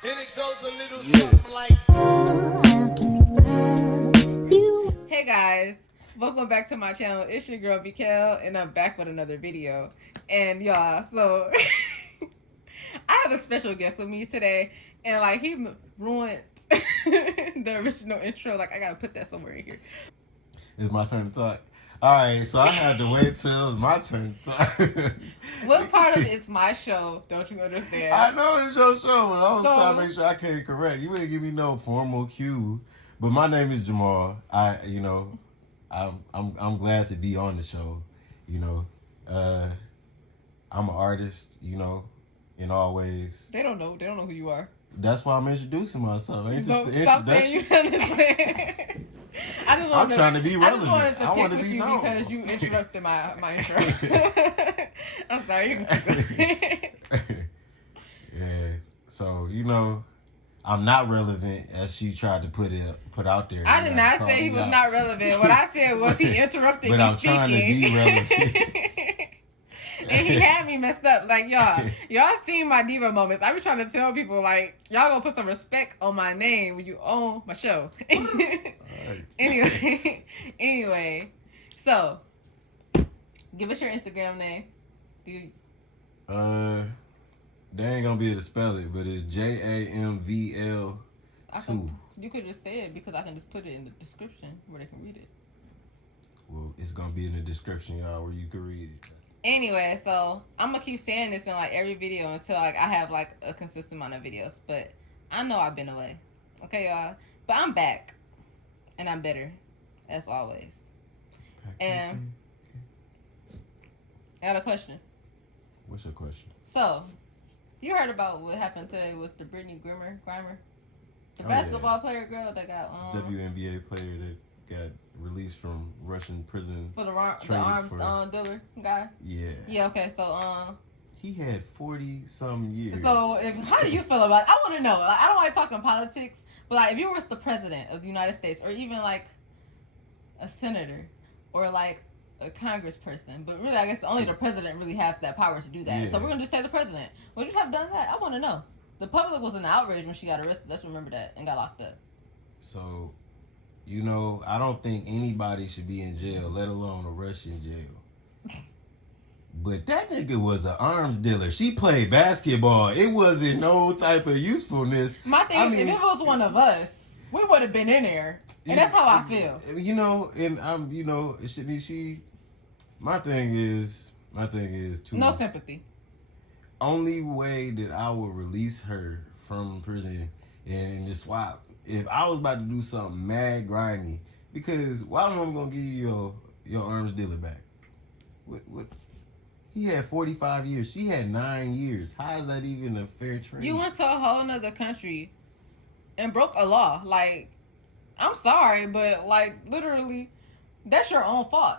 And it goes a little something like. Hey guys, welcome back to my channel. It's your girl Bikel, and I'm back with another video. And y'all, so I have a special guest with me today, and like he ruined the original intro. Like I gotta put that somewhere in here. It's my turn to talk. All right, so I had to wait till it's my turn to talk. What part of it's my show? Don't you understand? I know it's your show, but I was So- trying to make sure I came correct. You didn't give me no formal cue. But my name is Jamal. I'm glad to be on the show. I'm an artist. In all ways. They don't know. They don't know who you are. That's why I'm introducing myself. Ain't this the Stop introduction? saying you understand. I'm trying to be relevant. I wanted to I want pick to with be you known. because you interrupted my intro. I'm sorry. You can keep going. Yeah. So I'm not relevant as she tried to put out there. I did not say he was not relevant. What I said was he interrupted but me I'm speaking. trying to be relevant. And he had me messed up. Like, y'all seen my diva moments. I be trying to tell people, like, y'all gonna put some respect on my name when you own my show. Right. Anyway, so give us your Instagram name. They ain't gonna be able to spell it, but it's JAMVL2. You could just say it because I can just put it in the description where they can read it. Well, it's gonna be in the description, y'all, where you can read it. Anyway, so I'm gonna keep saying this in like every video until like I have like a consistent amount of videos. But I know I've been away, okay, y'all. But I'm back, and I'm better, as always. And I got a question. What's your question? So, you heard about what happened today with the Brittany Grimer, the Oh, basketball player girl that got WNBA player that got released from Russian prison for the arms dealer guy. Yeah. Yeah. Okay. So he had 40-some years. So how do you feel about it? I want to know. Like, I don't like talking politics, but like if you were the president of the United States, or even like a senator, or like a congressperson, but really I guess only the president really has that power to do that. Yeah. So we're gonna just say the president. Would you have done that? I want to know. The public was in outrage when she got arrested. Let's remember that, and got locked up. So, I don't think anybody should be in jail, let alone a Russian jail. But that nigga was an arms dealer. She played basketball. It wasn't no type of usefulness. My thing is, if it was one of us, we would have been in there. And that's how I feel. And it should be she. My thing is no sympathy. Only way that I will release her from prison and just swap if I was about to do something mad grimy, because why am I gonna give you your arms dealer back? What? He had 45 years. She had 9 years. How is that even a fair trade? You went to a whole nother country and broke a law. Like, I'm sorry, but like literally, that's your own fault.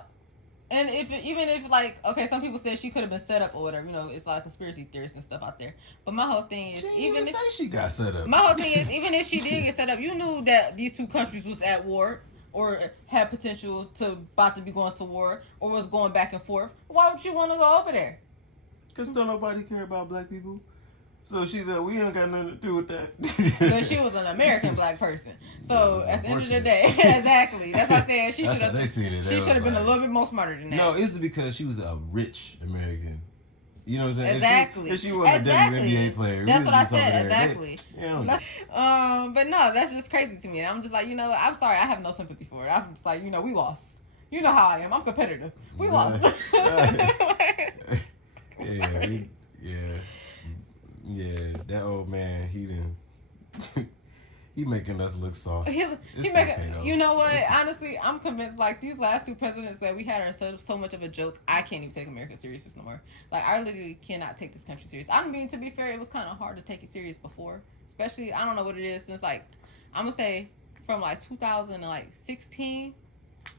And even if like, okay, some people said she could have been set up or whatever, it's like conspiracy theorists and stuff out there. But my whole thing is, even if she got set up. My whole thing is, even if she did get set up, you knew that these two countries was at war or had potential to about to be going to war or was going back and forth. Why would you want to go over there? Because don't nobody care about black people. So she said, we ain't got nothing to do with that. But she was an American black person. So at the end of the day, exactly. That's what I said. She should have. She should have been a little bit more smarter than that. No, it's because she was a rich American. You know what I'm saying? Exactly. If she wasn't a WNBA player, that's what I said. Exactly. Yeah. But no, that's just crazy to me. And I'm just like, I'm sorry. I have no sympathy for it. I'm just like, we lost. You know how I am. I'm competitive. We lost. Yeah, that old man, he didn't. He making us look soft. He okay, though. You know what? Honestly, I'm convinced. Like these last two presidents that we had are so much of a joke. I can't even take America serious no more. Like I literally cannot take this country serious. I mean, to be fair, it was kind of hard to take it serious before. Especially, I don't know what it is since like I'm gonna say from like 2016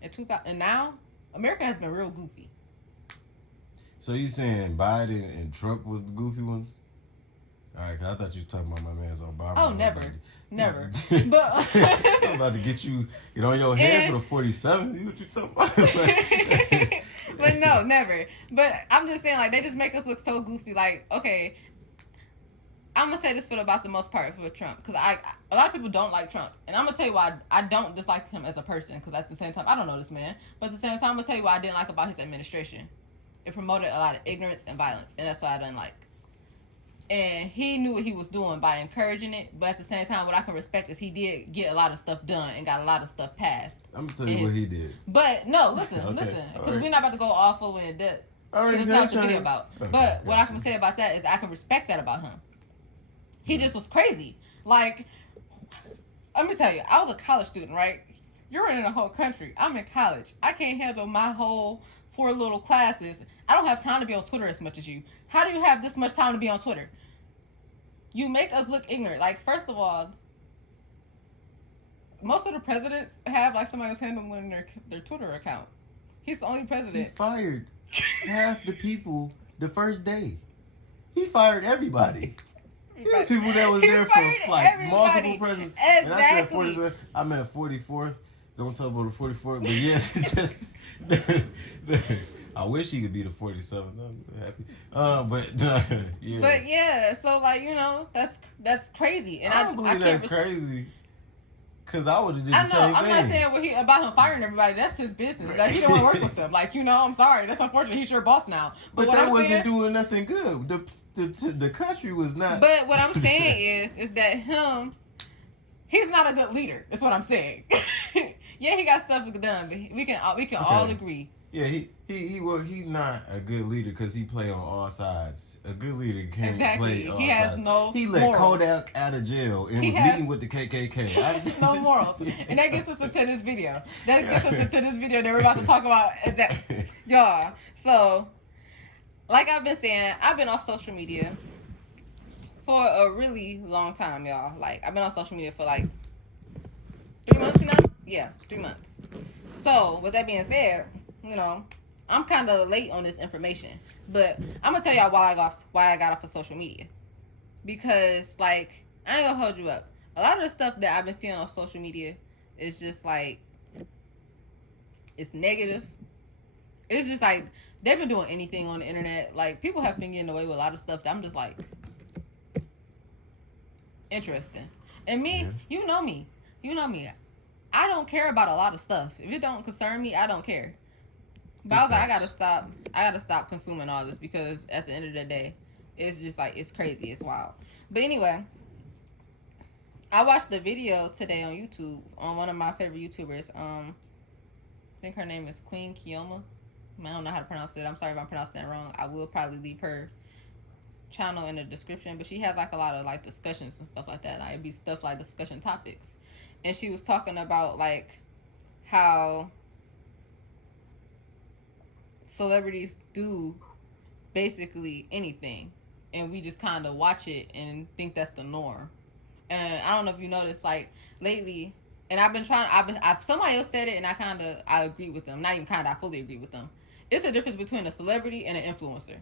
and now America has been real goofy. So you saying Biden and Trump was the goofy ones? All right, 'cause I thought you were talking about my man's Obama. Oh, never. But I'm about to get on your head for the 47. What you talking about? But no, never. But I'm just saying, like, they just make us look so goofy. Like, okay, I'm gonna say this for about the most part for Trump, because a lot of people don't like Trump, and I'm gonna tell you why I don't dislike him as a person, because at the same time I don't know this man, but at the same time I'm gonna tell you why I didn't like about his administration. It promoted a lot of ignorance and violence, and that's what I didn't like. And he knew what he was doing by encouraging it, but at the same time, what I can respect is he did get a lot of stuff done and got a lot of stuff passed. I'm gonna tell you what he did. But no, listen, Okay. listen, because Right. we're not about to go all full in depth. All right, That's not what the video about. Okay, But what I gotcha. can say about that is I can respect that about him. He just was crazy. Like, let me tell you, I was a college student, right? You're running a whole country. I'm in college. I can't handle my whole 4 little classes. I don't have time to be on Twitter as much as you. How do you have this much time to be on Twitter? You make us look ignorant. Like, first of all, most of the presidents have like somebody who's handling their Twitter account. He's the only He president. fired half the people the first day. He fired everybody. There's people that was He there for fired like everybody. multiple presidents. And I said Exactly. 47. I meant 44th. Don't talk about the 44th. But yeah, I wish he could be the 47th. I'm happy. But yeah. But yeah, so like, you know, that's crazy, and I I don't believe can't that's crazy. Cause I would have did the I know. same I'm thing. not saying about him firing everybody. That's his business. Like, he don't want to work with them. Like, you know, I'm sorry. That's unfortunate. He's your boss now. But what that I'm wasn't saying, doing nothing good. The country was not. But what I'm saying is that he's not a good leader. That's what I'm saying. Yeah, he got stuff done, but we can all agree. Yeah, he's not a good leader because he play on all sides. A good leader can't Exactly. play all He has sides. no He let morals. Kodak out of jail and He was has- meeting with the KKK. No morals. And that gets us into this video. That we're about to talk about. Y'all. So, like I've been saying, I've been off social media for a really long time, y'all. Like, I've been on social media for like 3 months now. Yeah, 3 months. So, with that being said, you know, I'm kind of late on this information, but I'm gonna tell y'all why I got off of social media. Because, like, I ain't gonna hold you up. A lot of the stuff that I've been seeing on social media is just like, it's negative. It's just like they've been doing anything on the internet. Like, people have been getting away with a lot of stuff that I'm just like, interesting. And me, you know me. I don't care about a lot of stuff. If it don't concern me, I don't care. But I was like, I gotta stop consuming all this, because at the end of the day, it's just like, it's crazy, it's wild. But anyway, I watched the video today on YouTube on one of my favorite YouTubers. I think her name is Queen Kioma. I don't know how to pronounce it. I'm sorry if I'm pronouncing that wrong. I will probably leave her channel in the description. But she has like a lot of like discussions and stuff like that. Like, it'd be stuff like discussion topics. And she was talking about like how celebrities do basically anything, and we just kind of watch it and think that's the norm. And I don't know if you noticed, like, lately, and somebody else said it, and I agree with them. Not even I fully agree with them. It's a difference between a celebrity and an influencer.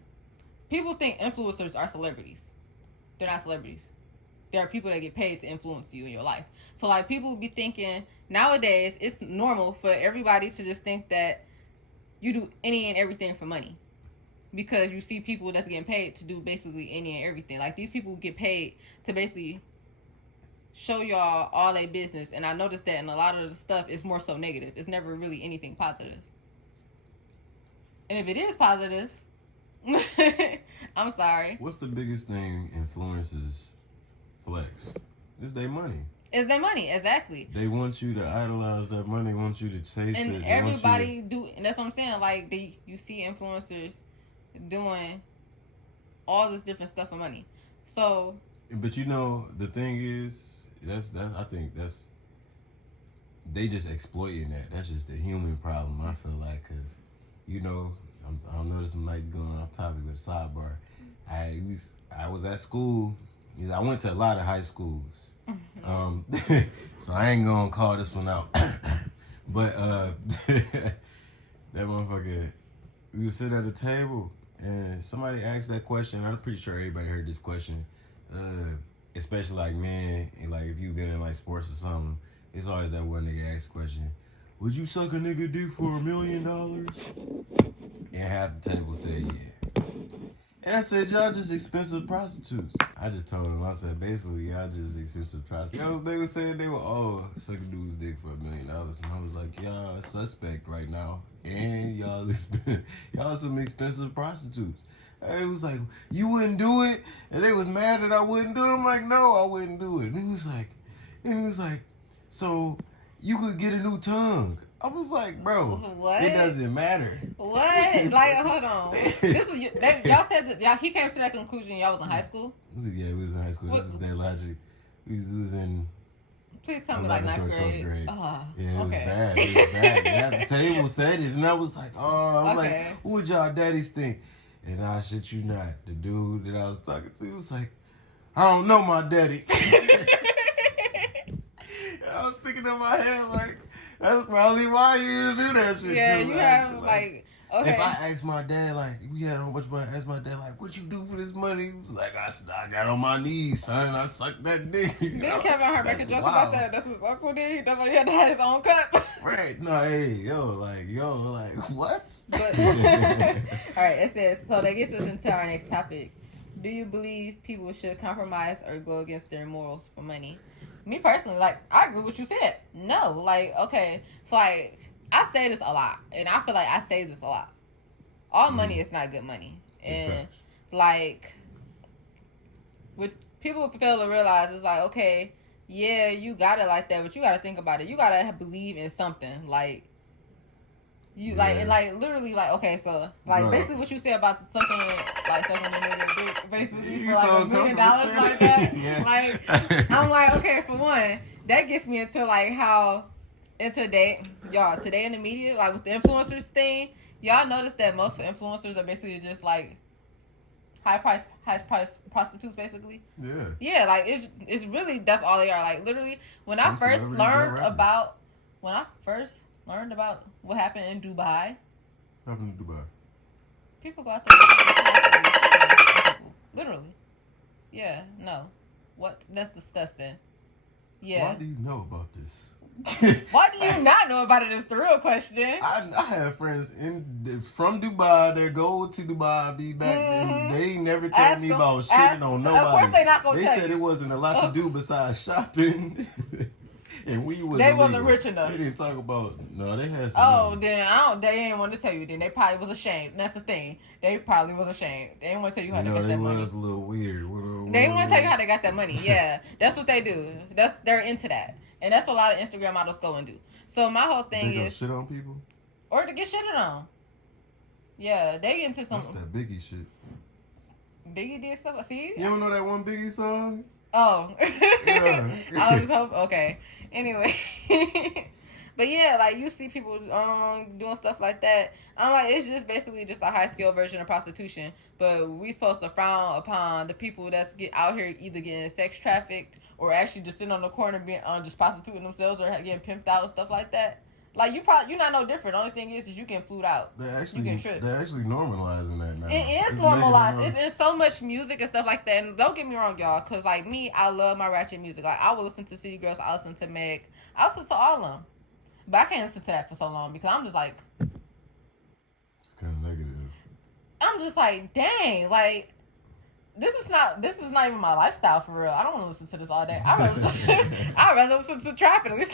People think influencers are celebrities. They're not celebrities. There are people that get paid to influence you in your life. So, like, people be thinking, nowadays, it's normal for everybody to just think that you do any and everything for money. Because you see people that's getting paid to do basically any and everything. Like, these people get paid to basically show y'all all their business. And I noticed that in a lot of the stuff, it's more so negative. It's never really anything positive. And if it is positive, I'm sorry. What's the biggest thing influencers flex? It's their money. It's their money, exactly. They want you to idolize their money. They want you to chase it. And They everybody and that's what I'm saying. Like, you see influencers doing all this different stuff for money. So, but you know, the thing is, I think they just exploiting that. That's just a human problem, I feel like, because, you know, I don't know, this might be going off topic, but sidebar. I was at school. I went to a lot of high schools. So I ain't gonna call this one out. But that motherfucker, we would sit at a table and somebody asked that question. I'm pretty sure everybody heard this question. Especially like, man, and like if you've been in like sports or something, it's always that one nigga asks the question, would you suck a nigga dick for $1 million? And half the table said yeah. And I said, y'all just expensive prostitutes. I just told him, I said, basically, y'all just expensive prostitutes. They were saying they were all sucking dude's dick for $1 million. And I was like, y'all suspect right now. And y'all some expensive prostitutes. And it was like, you wouldn't do it? And they was mad that I wouldn't do it. I'm like, no, I wouldn't do it. And he was like, so you could get a new tongue. I was like, bro, what? It doesn't matter. What? Like, hold on. Y'all said that he came to that conclusion. Y'all was in high school. Yeah, we was in high school. This is their logic. We was in. Please tell me like 9th grade. Yeah, it was bad. It was bad. And the table said it, and I was like, like, who would y'all daddies think? And I shit you not, the dude that I was talking to was like, I don't know my daddy. I was thinking in my head like, that's probably why you do that shit. Yeah, you have like okay. If I asked my dad, like, we had a whole bunch of money, I asked my dad, like, what you do for this money? He was like, I got on my knees, son. I sucked that dick. Didn't Kevin Hart make a joke about that? That's what his uncle did. That's why he had to have his own cut. Right. No, hey, like, what? But, all right, it says, so that gets us into our next topic. Do you believe people should compromise or go against their morals for money? Me personally, like, I agree with what you said. No, like, okay. So, like, I say this a lot. And I feel like I say this a lot. All money is not good money. And, like, what people fail to realize is, like, okay, yeah, you got it like that, but you got to think about it. You got to believe in something. Like, you, like, and, like, literally, like, okay, so, like, basically what you said about sucking the nigga dick, basically, for, like, $1 million like that. Yeah. Like, I'm like, okay, for one, that gets me into, like, how, today in the media, like, with the influencers thing, y'all notice that most influencers are basically just, like, high price prostitutes, basically. Yeah. Yeah, like, it's really, that's all they are. Like, literally, when I first learned about what happened in Dubai. What happened in Dubai? People go out there. Literally. Yeah, no. What? That's disgusting. Yeah. Why do you know about this? Why do you not know about it is the real question. I have friends from Dubai that go to Dubai, be back, and they never tell me about shit on nobody. Of course they not gonna tell you. They said it wasn't a lot to do besides shopping. And we was they illegal. wasn't rich enough. They didn't talk about they had some money. Then they didn't want to tell you. Then they probably was ashamed. That's the thing. They probably was ashamed. They didn't want to tell you how to get that money. They was a little weird. They didn't want to tell you how they got that money. Yeah, that's what they do. They're into that, and that's what a lot of Instagram models go and do. So my whole thing is shit on people, or to get shitted on. Yeah, they get into some. That's that Biggie shit. Biggie did stuff. See, you don't know that one Biggie song? Oh, yeah. I was hoping. Okay. Anyway, but yeah, like you see people doing stuff like that. I'm like, it's just basically just a high scale version of prostitution. But we supposed to frown upon the people that's out here either getting sex trafficked or actually just sitting on the corner being just prostituting themselves or getting pimped out and stuff like that. Like you're not no different. The only thing is you getting flued out. They're actually normalizing that now. It is normalized. It's in so much music and stuff like that. And don't get me wrong, y'all, because like me, I love my ratchet music. Like I will listen to City Girls, I listen to Meg, I listen to all of them. But I can't listen to that for so long because I'm just like, it's kind of negative. I'm just like, dang, like. This is not even my lifestyle for real. I don't want to listen to this all day. I'd rather listen to trap at least.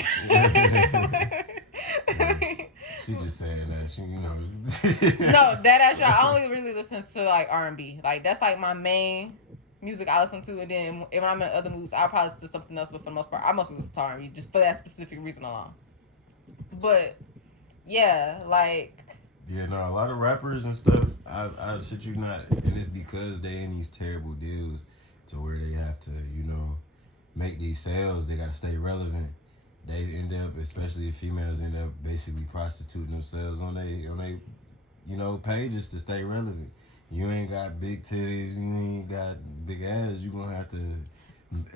She just saying that. No, that actually, I only really listen to like R&B. Like that's like my main music I listen to, and then if I'm in other moods, I'll probably listen to something else. But for the most part, I mostly listen to R&B just for that specific reason alone. But yeah, like. Yeah, no, a lot of rappers and stuff, I shit you not, and it's because they in these terrible deals to where they have to, make these sales, they gotta stay relevant. They end up, especially if females end up basically prostituting themselves on they pages to stay relevant. You ain't got big titties, you ain't got big ass, you gonna have to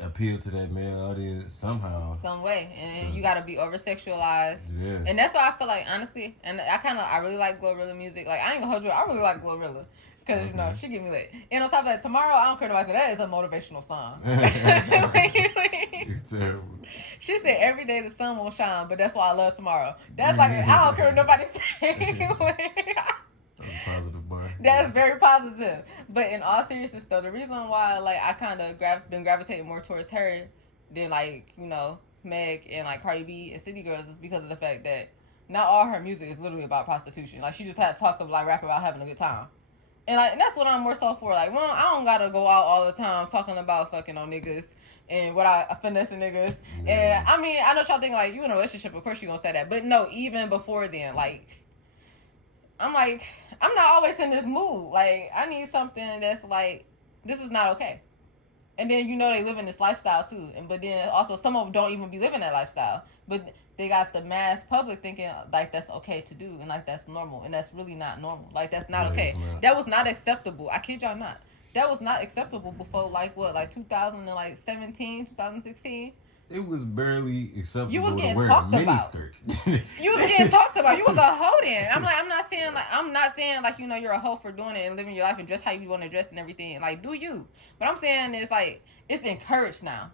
appeal to that male audience somehow. Some way. And you gotta be over sexualized. Yeah. And that's why I feel like, honestly, and I really like Glorilla music. Like, I ain't gonna hold you, I really like Glorilla. Because, she get me lit. And on top of that, Tomorrow, I don't care about that is a motivational song. It's terrible. She said, every day the sun will shine, but that's why I love tomorrow. That's like, I don't care what nobody say. a positive bar. That's very positive. But in all seriousness, though, the reason why like I kind of been gravitating more towards her than like Meg and like Cardi B and City Girls is because of the fact that not all her music is literally about prostitution. Like she just had talk of like rap about having a good time. And that's what I'm more so for. Like, well, I don't gotta go out all the time talking about fucking on niggas and what I finessing niggas. Yeah. And I mean, I know y'all think like you in a relationship, of course you gonna say that. But no, even before then, like I'm not always in this mood. Like I need something that's like this is not okay. And then they live in this lifestyle too. But then also some of them don't even be living that lifestyle. But they got the mass public thinking like that's okay to do and like that's normal, and that's really not normal. Like that's not okay. That was not acceptable. I kid y'all not. That was not acceptable before like 2017, 2016. It was barely acceptable you was getting to wear talked a mini about. skirt. You was getting talked about. You was a hoe then. I'm not saying like you're a hoe for doing it and living your life and dress how you want to dress and everything. Like do you? But I'm saying it's like it's encouraged now.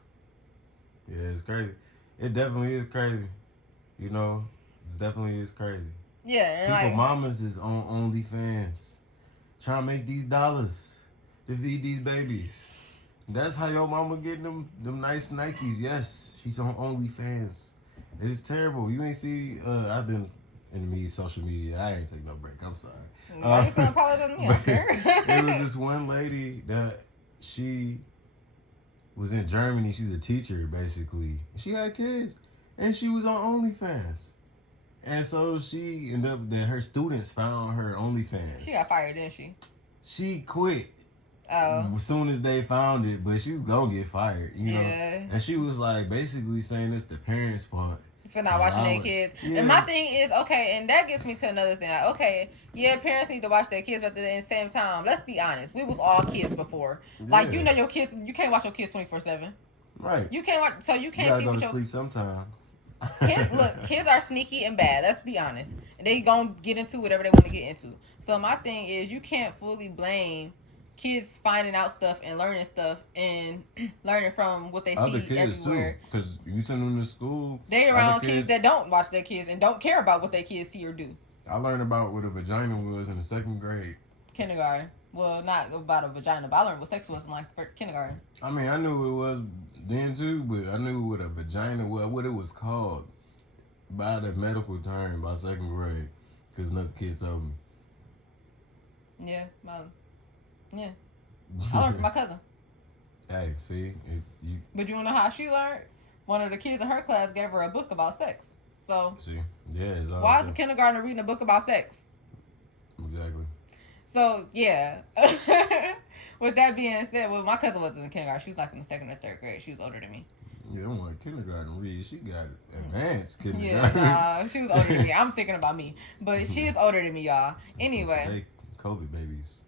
Yeah, it's crazy. It definitely is crazy. It definitely is crazy. Yeah, people, like, mamas is on OnlyFans, trying to make these dollars to feed these babies. That's how your mama getting them nice Nikes. Yes, she's on OnlyFans. It is terrible. You ain't see. I've been in the social media. I ain't take no break. I'm sorry. Why you saying apologize to me? I care. There was this one lady that she was in Germany. She's a teacher, basically. She had kids. And she was on OnlyFans. And so she ended up that her students found her OnlyFans. She got fired, didn't she? She quit. Oh. As soon as they found it, but she's gonna get fired, you know. And she was like basically saying it's the parents' fault. For not watching their kids. Yeah. And my thing is, okay, and that gets me to another thing. Like, okay, yeah, parents need to watch their kids, but at the same time, let's be honest. We was all kids before. Like, your kids, you can't watch your kids 24/7. Right. You can't watch, so you can't see go to sleep sometime. Kids are sneaky and bad. Let's be honest. They gonna get into whatever they want to get into. So my thing is, you can't fully blame kids finding out stuff and learning stuff and learning from what they other see kids everywhere. Too, because you send them to school. They around kids that don't watch their kids and don't care about what their kids see or do. I learned about what a vagina was in the 2nd grade. Kindergarten. Well, not about a vagina, but I learned what sex was in like kindergarten. I mean, I knew it was then too, but I knew what a vagina was, what it was called by the medical term by 2nd grade, because another kid told me. Yeah, yeah. I learned from my cousin. Hey, see? But you wanna know how she learned? One of the kids in her class gave her a book about sex. So, see? Yeah, it's all why is a kindergartner reading a book about sex? Exactly. So, yeah. With that being said, well, my cousin wasn't in kindergarten. She was like in the 2nd or 3rd grade. She was older than me. Yeah, I'm like kindergarten read. She got advanced kindergarten. Yeah, nah, she was older than me. I'm thinking about me. But she is older than me, y'all. Anyway. COVID babies.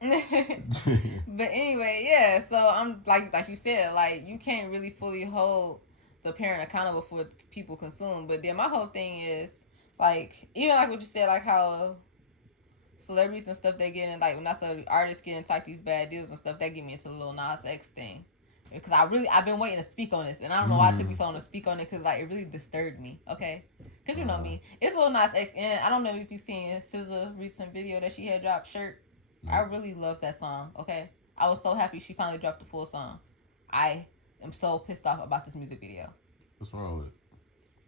But anyway, yeah. So I'm like you said, like you can't really fully hold the parent accountable for what people consume. But then my whole thing is like even like what you said, like how celebrities and stuff they get in, like when I saw artists getting like these bad deals and stuff, that get me into the Lil Nas X thing. Because I've been waiting to speak on this, and I don't know why it took me so long to speak on it, because like it really disturbed me. Okay, because you know me, it's Lil Nas X, and I don't know if you've seen SZA's recent video that she had dropped, Shirt. I really love that song. Okay, I was so happy she finally dropped the full song. I am so pissed off about this music video. What's wrong with it?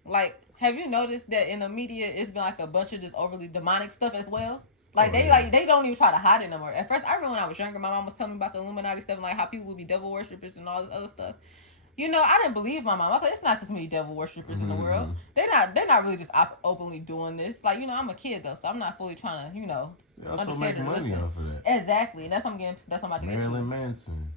Like, have you noticed that in the media it's been like a bunch of this overly demonic stuff as well? Like they don't even try to hide it no more. At first, I remember when I was younger, my mom was telling me about the Illuminati stuff and like how people would be devil worshippers and all this other stuff. I didn't believe my mom. I was like, it's not this many devil worshippers in the world. They're not really just openly doing this. Like, I'm a kid though, so I'm not fully trying to, They also make money off of that. Exactly, and that's what I'm about to get to. Marilyn Manson.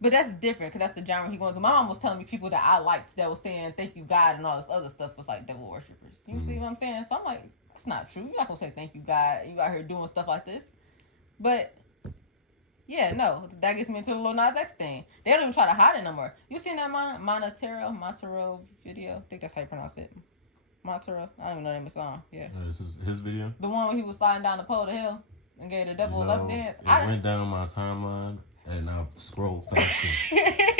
But that's different, because that's the genre he going to. My mom was telling me people that I liked that was saying thank you God and all this other stuff was like devil worshippers. You see what I'm saying? So I'm like, that's not true. You're not going to say thank you God. You out here doing stuff like this. But yeah, no, that gets me into the Lil Nas X thing. They don't even try to hide it no more. You seen that Montero video? I think that's how you pronounce it. Montero? I don't even know the name of the song. Yeah. This is his video? The one where he was sliding down the pole to hell and gave the devil a left dance. It went down my timeline. and I scroll fast,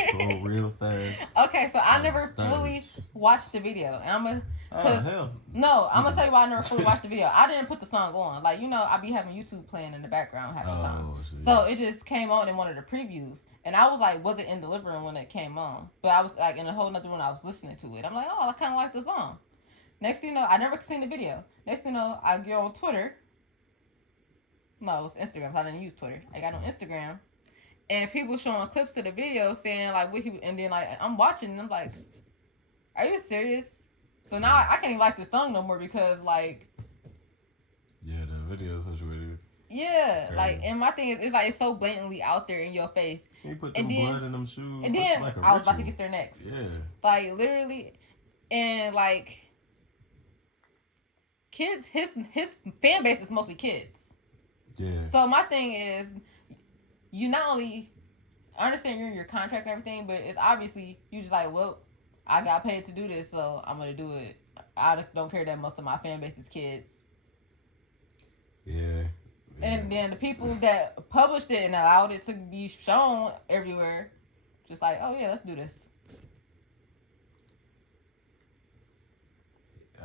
scroll real fast. Okay, so I never Disturbed. fully watched the video, and Hell. no, I'm gonna tell you why I never fully watched the video. I didn't put the song on, like I be having YouTube playing in the background half the time, so it just came on in one of the previews, and I was like, wasn't in the living room when it came on, but I was like in a whole nother room. I was listening to it. I'm like, oh, I kind of like the song. Next thing you know, I never seen the video. Next thing you know, I go on Twitter. No, it was Instagram. So I didn't use Twitter. I got on Instagram. And people showing clips of the video saying, like, what he... And then, like, I'm watching and I'm like, are you serious? So now I can't even like this song no more because, like... Yeah, the video situated. Yeah, like, and my thing is, it's like, it's so blatantly out there in your face. He put them blood in them shoes. And then, like I was about to get there next. Yeah. Like, literally, and, like... Kids, his fan base is mostly kids. Yeah. So my thing is, you not only understand you're in your contract and everything, but it's obviously you just like, well, I got paid to do this, so I'm gonna do it. I don't care that most of my fan base is kids. Yeah. And then the people that published it and allowed it to be shown everywhere, just like, oh yeah, let's do this.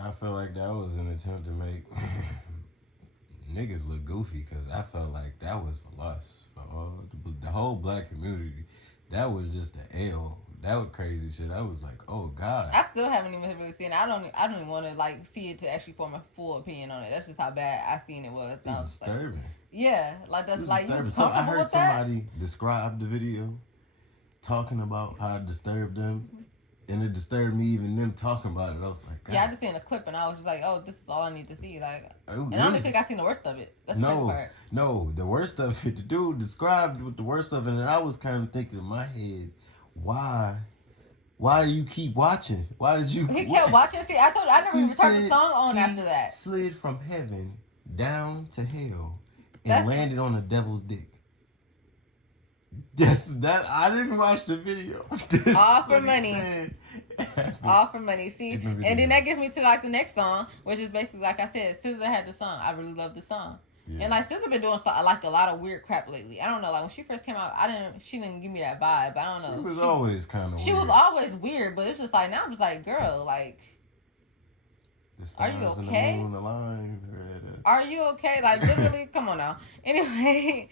I felt like that was an attempt to make niggas look goofy because I felt like that was a loss for all the whole black community. That was just the L. That was crazy shit. I was like, oh God. I still haven't even really seen it. I don't even want to like see it to actually form a full opinion on it. That's just how bad I seen it was. It was disturbing. Like, yeah, like that's like you was so I heard with somebody describe the video, talking about how it disturbed them. And it disturbed me even them talking about it. I was like, God. Yeah, I just seen the clip and I was just like, oh, this is all I need to see. Like, and I don't even think I seen the worst of it. That's the part. No, the worst of it. The dude described with the worst of it, and I was kind of thinking in my head, why do you keep watching? Why did you? He kept watching. See, I told you, I never even turned the song on after that. Slid from heaven down to hell and landed on the devil's dick. I didn't watch the video. All for money. All for money. See, and then that gets me to like the next song, which is basically like I said, SZA had the song. I really love the song. Yeah. And like SZA been doing like a lot of weird crap lately. I don't know. Like when she first came out, she didn't give me that vibe. I don't know. She was always kind of weird. She was always weird, but it's just like now I'm just like, girl, like, are you okay? Are you okay? Like literally, come on now. Anyway.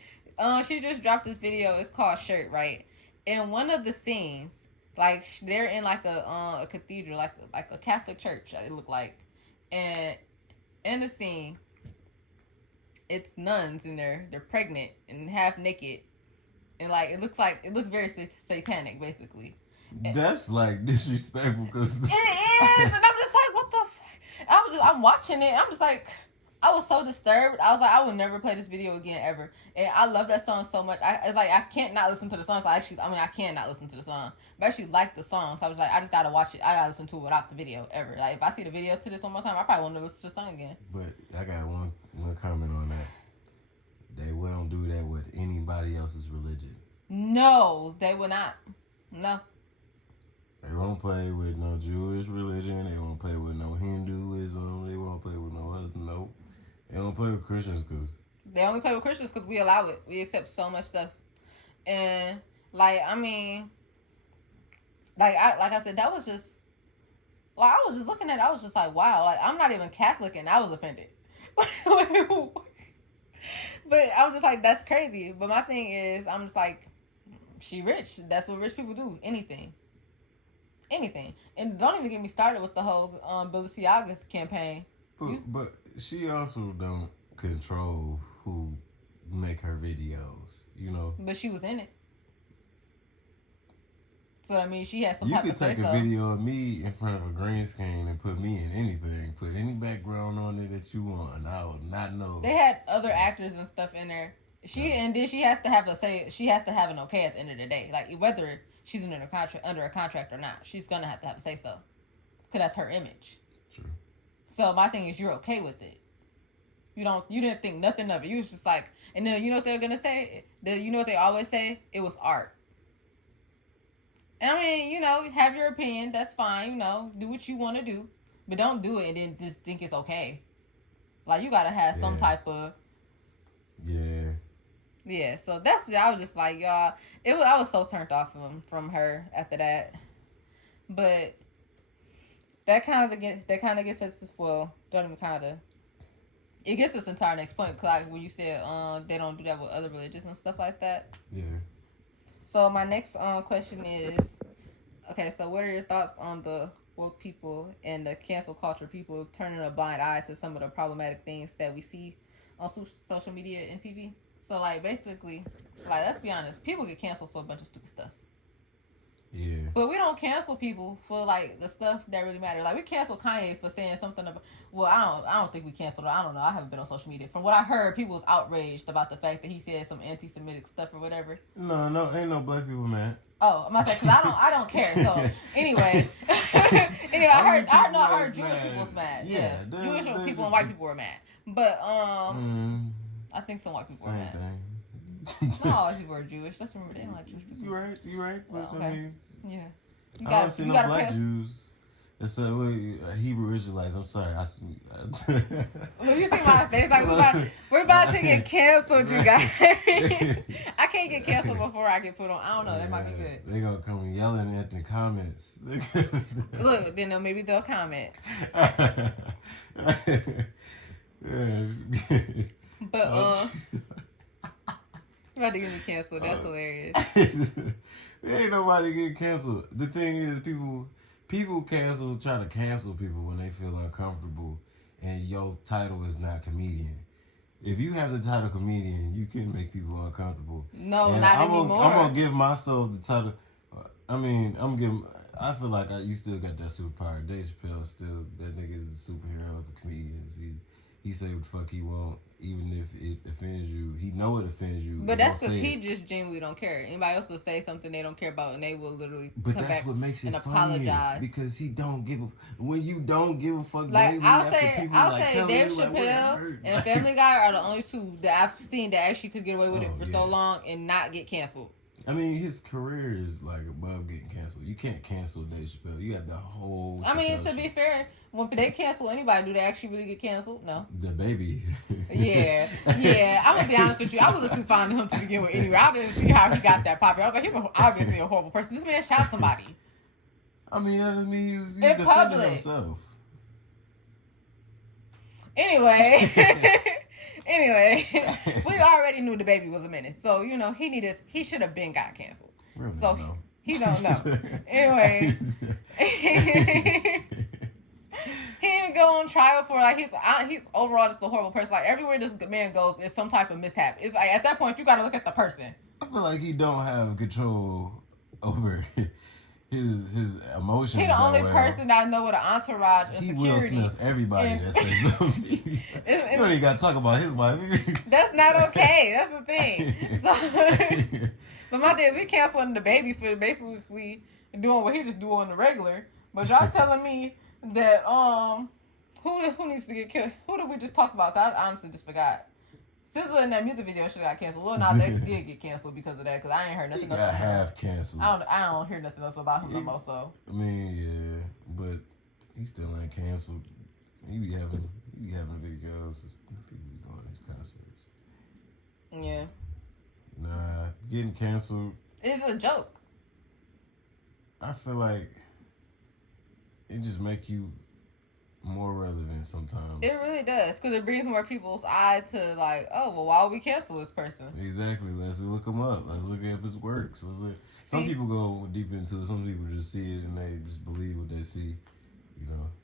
She just dropped this video. It's called Shirt, right? In one of the scenes, like they're in like a cathedral, like a Catholic church. It looked like, and in the scene, it's nuns in there. They're pregnant and half naked, and like it looks very satanic, basically. That's like disrespectful because it is, and I'm just like, what the fuck? I'm watching it. I'm just like. I was so disturbed. I was like, I will never play this video again ever. And I love that song so much. It's like I can't not listen to the song. So I can not listen to the song. But I actually like the song. So I was like, I just gotta watch it. I gotta listen to it without the video ever. Like if I see the video to this one more time, I probably won't never listen to the song again. But I got one comment on that. They won't do that with anybody else's religion. No, they will not. No. They won't play with no Jewish religion. They won't play with no Hinduism. They won't play with no other. Nope. They don't play with Christians because... They only play with Christians because we allow it. We accept so much stuff. And, like, I mean... Like I said, that was just... Well, I was just looking at it. I was just like, wow. Like, I'm not even Catholic and I was offended. But I'm just like, that's crazy. But my thing is, I'm just like, she rich. That's what rich people do. Anything. And don't even get me started with the whole Balenciaga campaign. But she also don't control who make her videos, you know. But she was in it. So I mean, she has some. You could take a video of me in front of a green screen and put me in anything. Put any background on it that you want, and I would not know. They had other actors and stuff in there. And then she has to have she has to have an okay at the end of the day, like whether she's under a contract or not. She's gonna have to have a say so, because that's her image. True. So my thing is, you're okay with it. You didn't think nothing of it. You was just like, and then you know what they're gonna say? You know what they always say? It was art. And I mean, you know, have your opinion. That's fine. You know, do what you want to do, but don't do it and then just think it's okay. Like you gotta have some type of. Yeah. Yeah, so that's I was just like y'all. I was so turned off from her after that, but that kind of gets us as well. Don't even kind of. It gets us entire next point, cause like when you said they don't do that with other religions and stuff like that. Yeah. So my next question is, okay, so what are your thoughts on the woke people and the cancel culture people turning a blind eye to some of the problematic things that we see on social media and TV? So like basically, like let's be honest, people get canceled for a bunch of stupid stuff. Yeah. But we don't cancel people for like the stuff that really matter. Like we cancel Kanye for saying something about. Well, I don't think we canceled her. I don't know. I haven't been on social media. From what I heard, people was outraged about the fact that he said some anti-Semitic stuff or whatever. No, ain't no black people mad. Oh, I'm about to say because I don't care. So anyway, I heard Jewish people was mad. Yeah, Jewish people and white people were mad. But I think some white people were mad. Thing. Not all people are Jewish. Let's remember they don't like Jewish people. You right. But okay. I mean, yeah. I don't see no black Jews. It's Hebrew Israelites. I'm sorry. Well, you see my face. Like we're about to get canceled, you guys. I can't get canceled before I get put on. I don't know. That might be good. They're gonna come yelling at the comments. Look, then maybe they'll comment. But you about to get me canceled. That's hilarious. Ain't nobody get canceled. The thing is, people try to cancel people when they feel uncomfortable, and your title is not comedian. If you have the title comedian, you can make people uncomfortable. No, and not I'm anymore. I'm gonna give myself the title. I feel like you still got that superpower. Dave Chappelle still, that nigga is a superhero for comedians. He say what the fuck he want, even if it offends you. He know it offends you. But that's because he just genuinely don't care. Anybody else will say something they don't care about, and they will literally come back what makes it and apologize. Because he don't give a when you don't give a fuck. Like I'll say Dave Chappelle and Family Guy are the only two that I've seen that actually could get away with it for so long and not get canceled. I mean, his career is like above getting canceled. You can't cancel Dave Chappelle. You got the whole. I mean, to be fair, when they cancel anybody, do they actually really get canceled? No. The baby. Yeah. I'm gonna be honest with you. I wasn't too fond of him to begin with. Anyway, I didn't see how he got that popular. I was like, he's obviously a horrible person. This man shot somebody. I mean, that doesn't mean he's defending himself. Anyway, we already knew the baby was a menace, so he should have been got canceled. Really so no. He don't know. Anyway, he didn't go on trial for he's overall just a horrible person. Like everywhere this man goes is some type of mishap. It's like at that point you got to look at the person. I feel like he don't have control over his emotions. He the only person that I know with an entourage and he security. Will Smith everybody that says something. You don't even got to talk about his wife. That's not okay. That's the thing. So, but my thing is we canceling the baby for basically doing what he just do on the regular. But y'all telling me that who needs to get killed? Who did we just talk about? I honestly just forgot. SZA in that music video should have got canceled. Lil Nas X did get canceled because of that. Because I ain't heard nothing else. Got half canceled. I don't hear nothing else about him no more. So I mean, yeah, but he still ain't canceled. He be having videos. People be going to his concerts. Yeah. Nah, getting canceled. It's a joke. I feel like it just make you more relevant sometimes. It really does, because it brings more people's eye to like, oh, well, why would we cancel this person? Exactly. Let's look him up. Let's look at his work. So some people go deep into it. Some people just see it and they just believe what they see.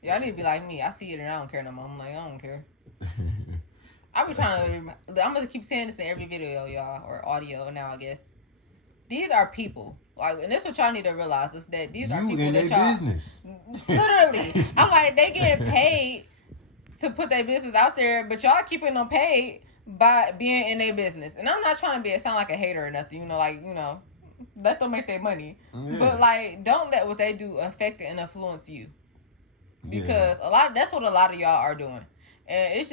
Yeah, I need to be like me. I see it and I don't care no more. I'm like, I don't care. I be trying to. I'm gonna keep saying this in every video, y'all, or audio now, I guess. These are people. Like, and this is what y'all need to realize is that these are people in that their y'all business. Literally, I'm like, they getting paid to put their business out there, but y'all keeping them paid by being in their business. And I'm not trying to sound like a hater or nothing. Let them make their money, but like, don't let what they do affect and influence you, because that's what a lot of y'all are doing, and it's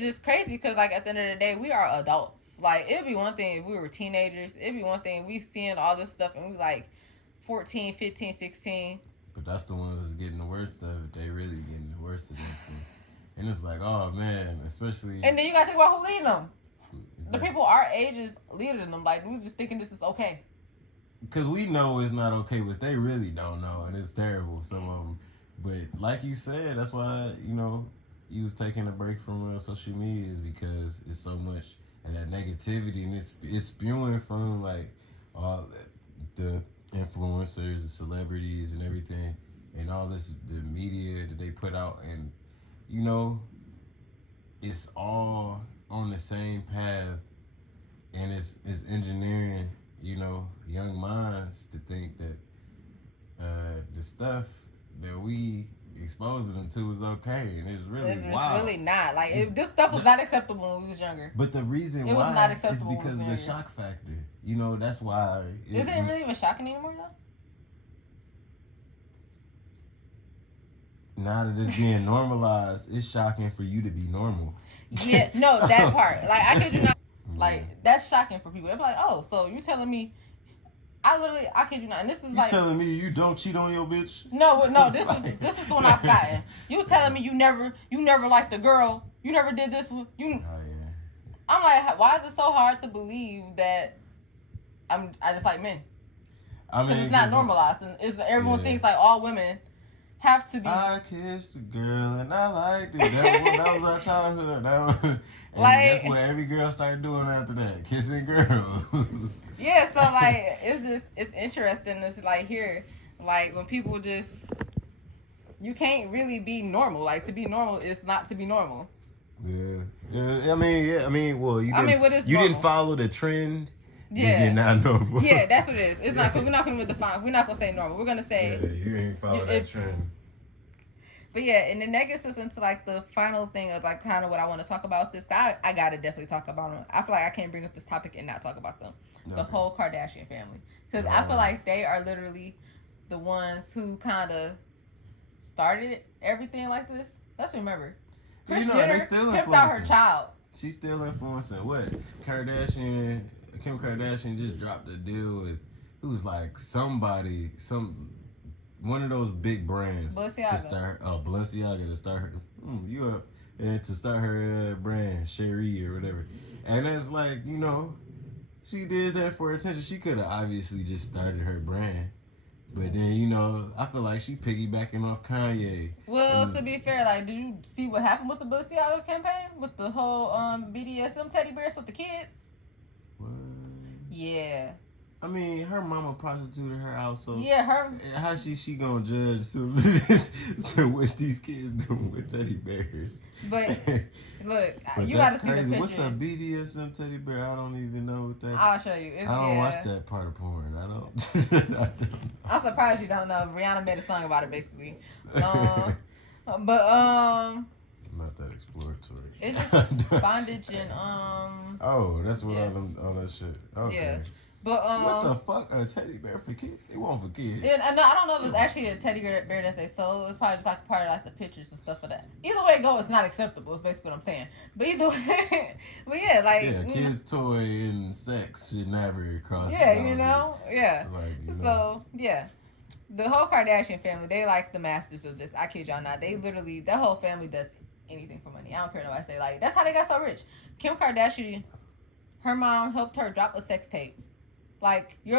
just crazy because like at the end of the day, we are adults. Like, it'd be one thing if we were teenagers. It'd be one thing if we seeing all this stuff and we like 14, 15, 16. But that's the ones that's getting the worst of it. They really getting the worst of it. And it's like, oh man, especially. And then you gotta think about who leading them. the people our age is leading them. Like, we just thinking this is okay. Because we know it's not okay, but they really don't know, and it's terrible, some of them. But like you said, that's why, you was taking a break from social media, is because it's so much of that negativity, and it's spewing from, like, all the influencers, the celebrities, and everything, and all this, the media that they put out, and, it's all on the same path, and it's engineering, young minds to think that the stuff that we exposing them to is okay, and it's really wild. It's really not. Like, this stuff was not acceptable when we was younger. But the reason it was why not acceptable is because of the shock factor. That's why. Is it really even shocking anymore, though? Now that it's being normalized, it's shocking for you to be normal. Yeah, no, that part. Like, I kid you not. Like, that's shocking for people. They're like, oh, so you telling me... I kid you not, and this is you like... You telling me you don't cheat on your bitch? No, this is the one I've gotten. You telling me you never liked a girl, you never did this with... Oh, yeah. I'm like, why is it so hard to believe that I just like men? Because it's not normalized, and everyone thinks like all women have to be... I kissed a girl and I liked it. That was our childhood. And that's what every girl started doing after that, kissing girls. Yeah, so like it's interesting. It's like here, like when people just, you can't really be normal. Like, to be normal is not to be normal. Yeah. I mean, well, you didn't follow the trend. Yeah, you're not normal. Yeah, that's what it is. It's not. We're not going to define. We're not going to say normal. We're going to say you ain't follow that trend. But yeah, and then that gets us into like the final thing of like kind of what I want to talk about. This guy, I gotta definitely talk about him. I feel like I can't bring up this topic and not talk about them. Okay. The whole Kardashian family, because I feel like they are literally the ones who kind of started everything like this. Let's remember, Kris Jenner pimped out her child. She's still influencing. What Kim Kardashian just dropped a deal with who's like one of those big brands Balenciaga. To start Balenciaga to start her to start her brand, Cherie or whatever. And it's like, she did that for attention. She could have obviously just started her brand. But then, I feel like she piggybacking off Kanye. Well, to be fair, like, did you see what happened with the Balenciaga campaign? With the whole BDSM teddy bears with the kids? What? Yeah. I mean, her mama prostituted her out, so yeah, how she gonna judge so what these kids doing with teddy bears? But look, you gotta see the pictures. What's a BDSM teddy bear? I don't even know what that. I'll show you. I don't watch that part of porn. I don't. I'm surprised you don't know. Rihanna made a song about it, basically. But not that exploratory. It's just bondage and Oh, that's what all that shit. Okay. Yeah. But what the fuck? A teddy bear for kids? They want for kids. Yeah, I don't know if it's actually a teddy bear that they sold. It's probably just like part of like the pictures and stuff of that. Either way it go, it's not acceptable. It's basically what I'm saying. But either way, but yeah, like kids' toy and sex should never cross. Yeah, yeah. So yeah, the whole Kardashian family, they like the masters of this. I kid y'all not. They literally, that whole family does anything for money. I don't care what I say. Like, that's how they got so rich. Kim Kardashian, her mom helped her drop a sex tape. Like, they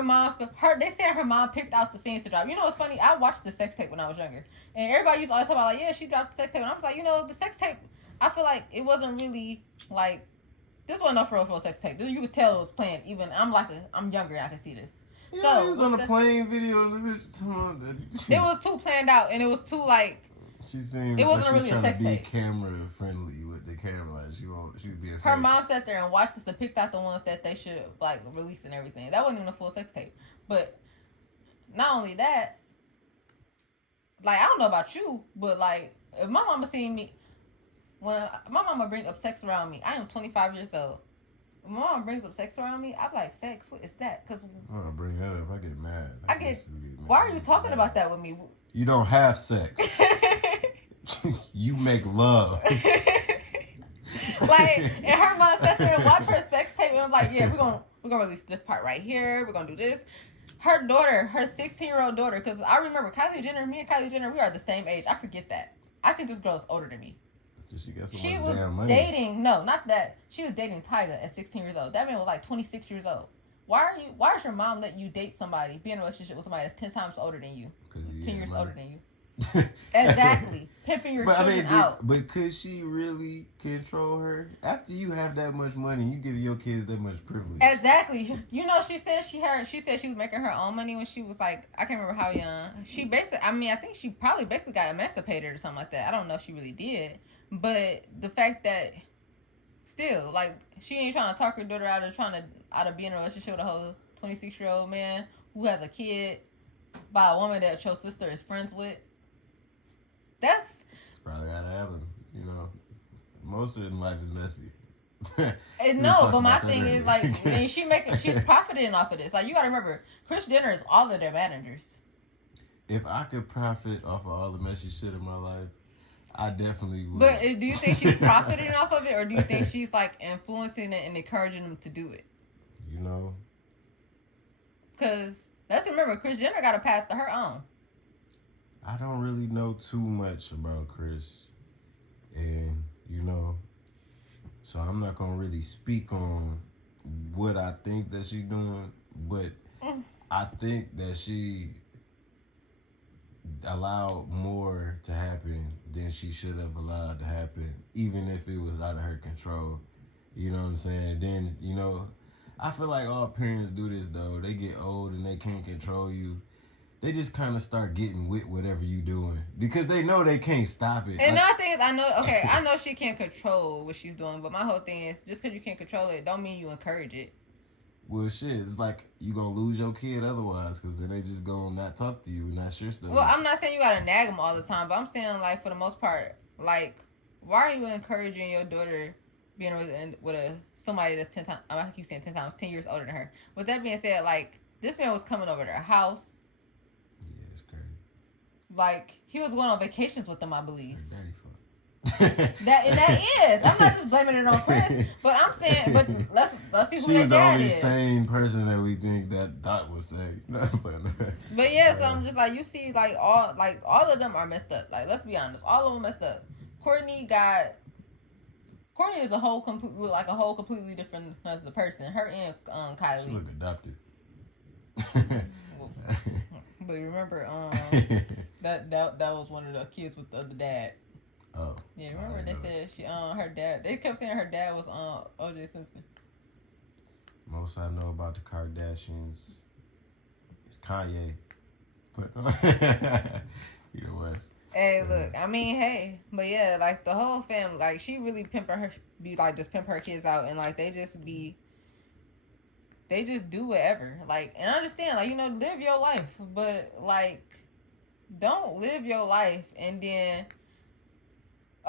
said her mom picked out the scenes to drop. You know what's funny? I watched the sex tape when I was younger. And everybody used to always talk about, like, yeah, she dropped the sex tape. And I was like, the sex tape, I feel like it wasn't really, like, this wasn't no for real sex tape. This, you could tell it was planned. Even, I'm younger and I can see this. Yeah, so, it was on a plane video. It was too planned out, and it was too, like, it wasn't really a sex tape. Camera friendly with the camera, like she would be afraid. Her mom sat there and watched this and picked out the ones that they should like release and everything. That wasn't even a full sex tape. But not only that, like, I don't know about you, but like, if my mama seen me, when my mama brings up sex around me, I am 25 years old. When my mama brings up sex around me, I'm like, sex? What is that? Because when I bring that up, I get mad. Why are you talking about that with me? You don't have sex. You make love. Like, and her mom sat there and watched her sex tape and was like, yeah, we're gonna release this part right here. We're gonna do this. Her daughter, her 16-year-old daughter, because I remember me and Kylie Jenner, we are the same age. I forget that. I think this girl is older than me. She got so She much was damn money. dating. No, not that. She was dating Tyga at 16 years old. That man was like 26 years old. Why is your mom letting you date somebody, be in a relationship with somebody that's 10 times older than you, 10 years older than you? Exactly, pimping your children out. But could she really control her? After you have that much money, you give your kids that much privilege. Exactly. You know, she said she was making her own money when she was like, I can't remember how young. She basically, I think she probably basically got emancipated or something like that. I don't know if she really did, but the fact that still, like, she ain't trying to talk her daughter out of being in a relationship with a whole 26-year-old man who has a kid by a woman that your sister is friends with. It's probably gotta happen. You know, most of life is messy. No, but my thing is like, and she's profiting off of this. Like, you gotta remember, Kris Jenner is all of their managers. If I could profit off of all the messy shit in my life, I definitely would. But do you think she's profiting off of it, or do you think she's like influencing it and encouraging them to do it? You know, because let's remember, Kris Jenner got a pass to her own. I don't really know too much about Kris, and you know, so I'm not gonna really speak on what I think that she's doing, but I think that she allowed more to happen than she should have allowed to happen, even if it was out of her control. You know what I'm saying? And then, you know, I feel like all parents do this though. They get old and they can't control you. They just kind of start getting with whatever you doing because they know they can't stop it. And another thing is, I know she can't control what she's doing, but my whole thing is, just because you can't control it, don't mean you encourage it. Well, shit, it's like you gonna lose your kid otherwise, because then they just gonna not talk to you, and that's your stuff. Well, I'm not saying you gotta nag them all the time, but I'm saying, like, for the most part, like, why are you encouraging your daughter being with somebody that's 10 times, I keep saying 10 times, 10 years older than her? With that being said, like, this man was coming over to their house. Yeah, it's crazy. Like, he was going on vacations with them, I believe. Daddy fuck. that is. I'm not just blaming it on Kris, but I'm saying, but let's see who She was their the dad only is. sane person that we think that Dot was sane. But yeah, so I'm just like, you see, like all of them are messed up. Like, let's be honest, all of them messed up. Courtney is a whole completely different person. Her and Kylie. She look adopted. But remember, that was one of the kids with the other dad. Oh. Yeah, remember they said her dad. They kept saying her dad was O.J. Simpson. Most I know about the Kardashians is Kanye. But either way. Hey, look, I mean, hey, but yeah, like the whole family, like she really pimp her kids out, and like they just do whatever. Like, and I understand, like, you know, live your life, but like, don't live your life and then.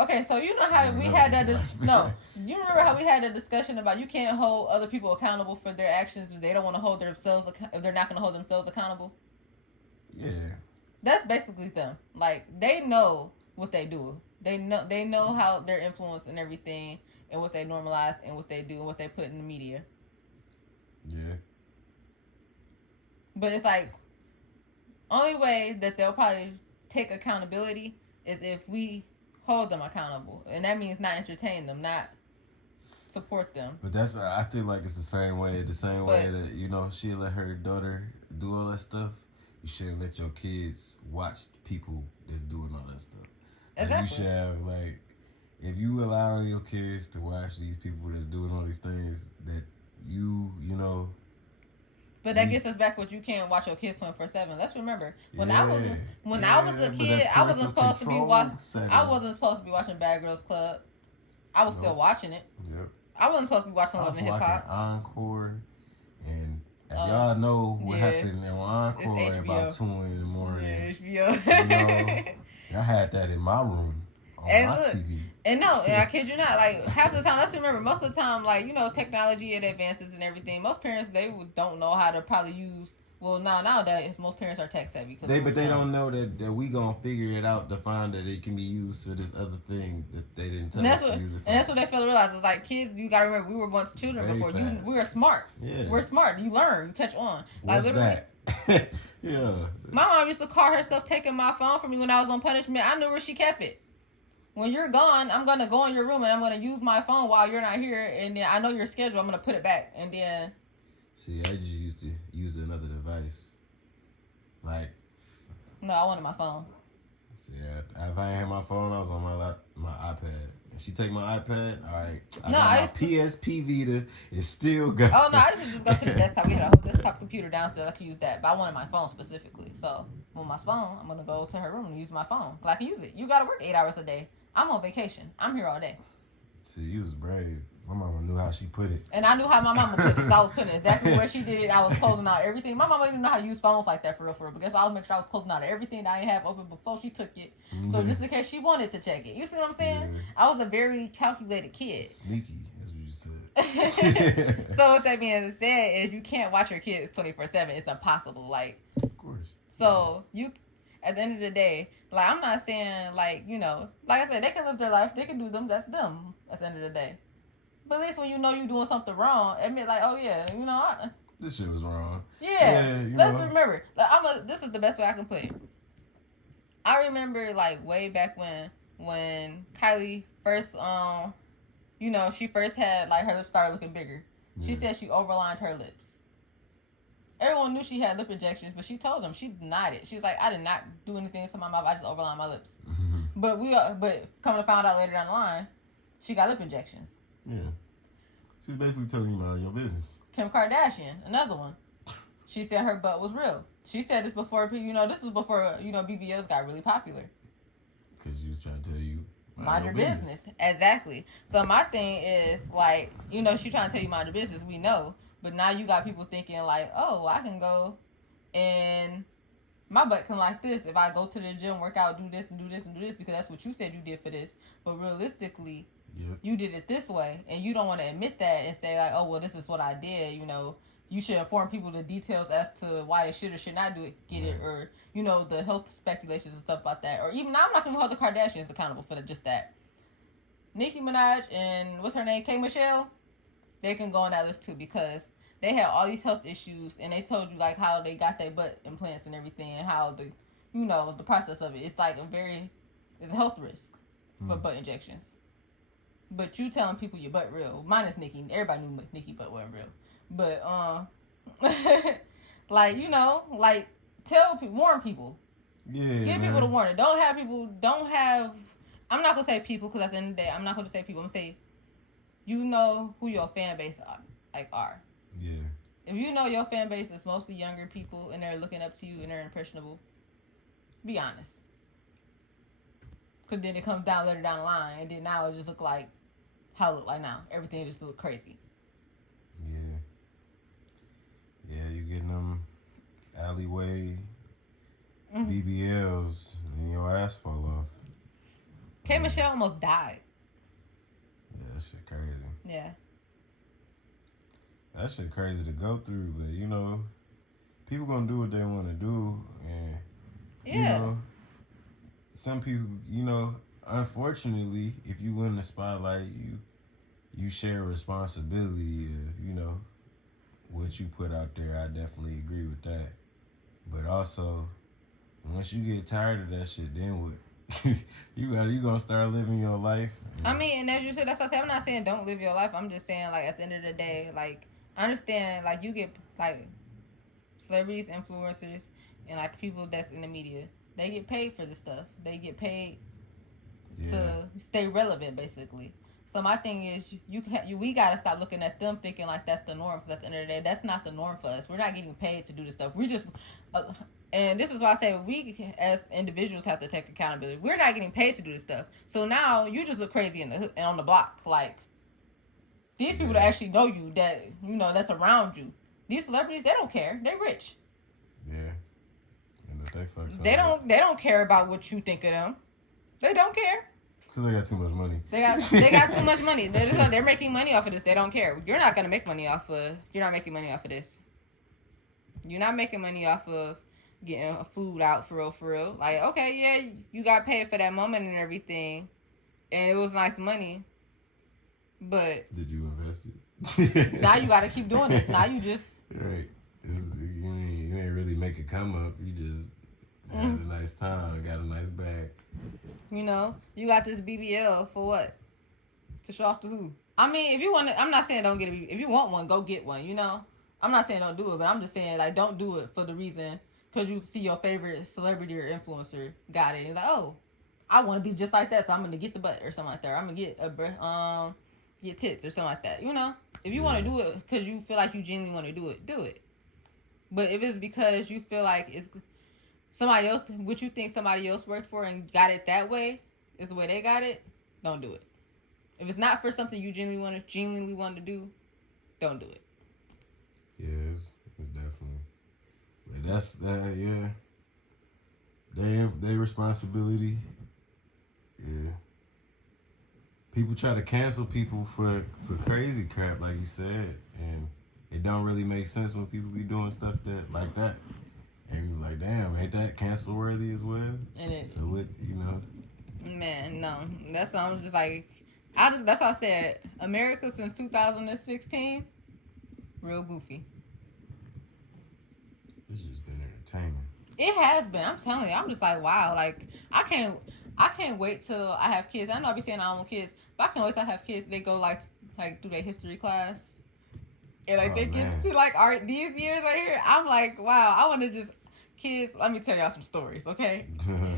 Okay, so you know how we had that. You remember how we had a discussion about you can't hold other people accountable for their actions if they don't want to hold themselves. If they're not going to hold themselves accountable. Yeah. That's basically them. Like, they know what they do. They know how their influence and everything, and what they normalize and what they do and what they put in the media. Yeah. But it's like, only way that they'll probably take accountability is if we hold them accountable, and that means not entertain them, not support them. But I feel like it's the same way that, you know, she let her daughter do all that stuff. You shouldn't let your kids watch people that's doing all that stuff. Exactly. Like, you should have, like, if you allow your kids to watch these people that's doing all these things that you know. But that gets us back what you can't watch your kids 24/7. Let's remember when I was a kid, I wasn't supposed to be watching Bad Girls Club. I was still watching it. Yep. I wasn't supposed to be watching Love and Hip Hop. Encore, and y'all know what happened on Encore at about 2 in the morning. Yeah, HBO. You know, I had that in my room on my TV. And no, I kid you not, like, half the time, let's remember, most of the time, like, you know, technology and advances and everything, most parents, they don't know how to probably use, well, nowadays, most parents are tech savvy. But they don't know that we gonna figure it out to find that it can be used for this other thing that they didn't tell us to use it for. And that's what they fail to realize. It's like, kids, you gotta remember, we were once children before. We were smart. Yeah. We're smart. You learn. You catch on. What's that? Yeah. My mom used to call herself taking my phone from me when I was on punishment. I knew where she kept it. when you're gone, I'm gonna go in your room and I'm gonna use my phone while you're not here, and then I know your schedule. I'm gonna put it back, and then. See, I just used to use another device. Like. No, I wanted my phone. See, if I ain't had my phone, I was on my iPad. And she take my iPad, all right. I got my PSP Vita. It's still got. Oh no, I used to just go to the desktop. We had a whole desktop computer downstairs. I could use that, but I wanted my phone specifically. So with my phone, I'm gonna go to her room and use my phone. Cause I can use it. You gotta work 8 hours a day. I'm on vacation. I'm here all day. See, you was brave. My mama knew how she put it. And I knew how my mama put it, so I was putting it exactly where she did it. I was closing out everything. My mama didn't know how to use phones like that for real. But guess I was making sure I was closing out everything that I didn't have open before she took it. Mm-hmm. So just in case she wanted to check it. You see what I'm saying? Yeah. I was a very calculated kid. Sneaky, as you said. So what that being said is you can't watch your kids 24/7. It's impossible. Like, of course. So you, at the end of the day, like I'm not saying like, you know, like I said, they can live their life. They can do them. That's them at the end of the day. But at least when you know you're doing something wrong, admit like, oh yeah, you know, this shit was wrong. Yeah, let's remember. Like this is the best way I can put it. I remember like way back when Kylie first, you know, she first had like her lips started looking bigger. She said she overlined her lips. Everyone knew she had lip injections, but she told them she denied it. She's like, I did not do anything to my mouth. I just overlined my lips. But coming to find out later down the line, she got lip injections. Yeah. She's basically telling you mind your business. Kim Kardashian, another one. She said her butt was real. She said this before, you know, this is before, you know, BBLs got really popular. Because she was trying to tell you, mind your business. Exactly. So my thing is, like, you know, she trying to tell you mind your business. We know. But now you got people thinking, like, oh, I can go and my butt can like this. If I go to the gym, work out, do this and do this and do this, because that's what you said you did for this. But realistically, you did it this way, and you don't want to admit that and say like, oh well, this is what I did. You know, you should inform people the details as to why they should or should not do it, get it, or you know the health speculations and stuff about that. Or even I'm not gonna hold the Kardashians accountable for just that. Nicki Minaj and what's her name, K Michelle, they can go on that list too because they had all these health issues and they told you like how they got their butt implants and everything and how the, you know, the process of it. It's like it's a health risk for butt injections. But you telling people your butt real. Minus Nicki. Everybody knew Nicki butt wasn't real. But, like, you know, like, tell people, warn people. Yeah, give people the warning. I'm not going to say people, because at the end of the day, I'm not going to say people. I'm going to say, you know who your fan base are. Yeah. If you know your fan base is mostly younger people, and they're looking up to you, and they're impressionable, be honest. Because then it comes down later down the line, and then now it just look like how it look like now. Everything just look crazy. Yeah, you getting them alleyway BBLs and your ass fall off. K Michelle almost died. Yeah, that shit crazy. Yeah. That shit crazy to go through, but you know, people gonna do what they want to do, and you know, some people, you know, unfortunately, if you win the spotlight, you share responsibility of, you know, what you put out there. I definitely agree with that. But also, once you get tired of that shit, then what? you gonna start living your life. I mean, and as you said, that's what I said. I'm not saying don't live your life. I'm just saying, like, at the end of the day, like, I understand, like, you get, like, celebrities, influencers, and, like, people that's in the media. They get paid for this stuff. They get paid to stay relevant, basically. So my thing is, we gotta stop looking at them thinking like that's the norm. Because at the end of the day, that's not the norm for us. We're not getting paid to do this stuff. We just, and this is why I say we as individuals have to take accountability. We're not getting paid to do this stuff. So now you just look crazy on the block. Like these people that actually know you, that you know that's around you. These celebrities, they don't care. They're rich. Yeah. And if they fuck they don't care about what you think of them. They don't care. Because they got too much money. They got too much money. They're making money off of this. They don't care. You're not going to make money off of... You're not making money off of this. You're not making money off of getting food out for real. Like, okay, yeah, you got paid for that moment and everything. And it was nice money. But... Did you invest it? Now you got to keep doing this. Now you just... Right. You ain't really make it come up. You just Had a nice time. Got a nice bag. You know, you got this BBL for what? To show off to who? I mean, if you want to, I'm not saying don't get it. If you want one, go get one, you know? I'm not saying don't do it, but I'm just saying, like, don't do it for the reason, because you see your favorite celebrity or influencer got it. And you're like, oh, I want to be just like that, so I'm going to get the butt or something like that. Or I'm going to get tits or something like that, you know? If you want to do it because you feel like you genuinely want to do it, do it. But if it's because you feel like it's somebody else, what you think somebody else worked for and got it that way, is the way they got it, don't do it. If it's not for something you genuinely want to do, don't do it. Yeah, it's definitely. But that's that. Yeah, they responsibility. Yeah. People try to cancel people for crazy crap, like you said, and it don't really make sense when people be doing stuff like that. And you're like, damn, ain't that cancel worthy as well? And it, so what, you know? Man, no, that's why I'm just like, that's why I said America since 2016, real goofy. It's just been entertaining. It has been. I'm telling you, I'm just like, wow, like I can't wait till I have kids. I know I be saying I don't want kids, but I can't wait till I have kids. They go like do their history class, and like they get to like art these years right here. I'm like, wow, I want to just kids. Let me tell y'all some stories, okay?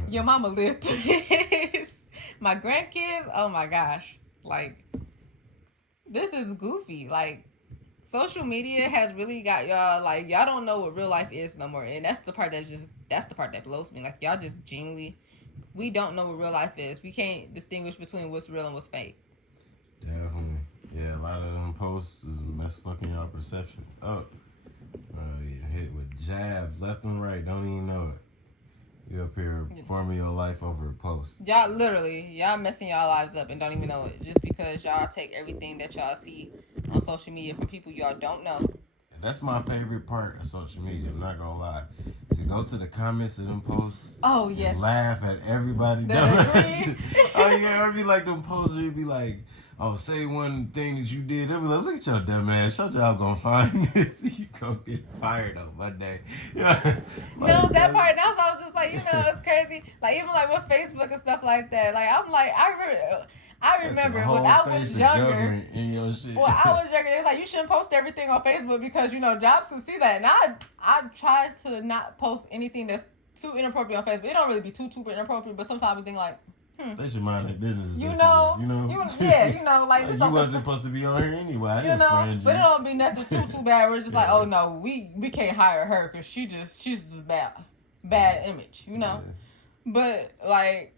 Your mama lived through this. My grandkids, oh my gosh, like this is goofy. Like social media has really got y'all like y'all don't know what real life is no more, and that's the part that blows me. Like y'all just genuinely, we don't know what real life is. We can't distinguish between what's real and what's fake. Definitely, yeah. A lot of them posts is fucking y'all perception up. Hit with jabs left and right, don't even know it. You up here forming your life over a post. Y'all messing y'all lives up and don't even know it. Just because y'all take everything that y'all see on social media from people y'all don't know. And that's my favorite part of social media, I'm not gonna lie. To go to the comments of them posts. Oh, yes. And laugh at everybody. Oh, yeah, I'd be like them posts where you'd be like, oh, say one thing that you did. They'll be like, look at your dumb ass. Your job gonna find this. You gonna get fired on Monday. Yeah. No, that part, that's why I was just like, you know, it's crazy. Like, even like with Facebook and stuff like that. Like, I'm like, I remember when I was younger. Well, I was younger. It's like you shouldn't post everything on Facebook because you know jobs can see that. And I try to not post anything that's too inappropriate on Facebook. It don't really be too inappropriate, but sometimes I think like, they should mind their business. You know, like you wasn't supposed to be on here anyway. I didn't friend you. But it don't be nothing too bad. We're just like, oh no, we can't hire her because she's just bad image, you know. Yeah. But like.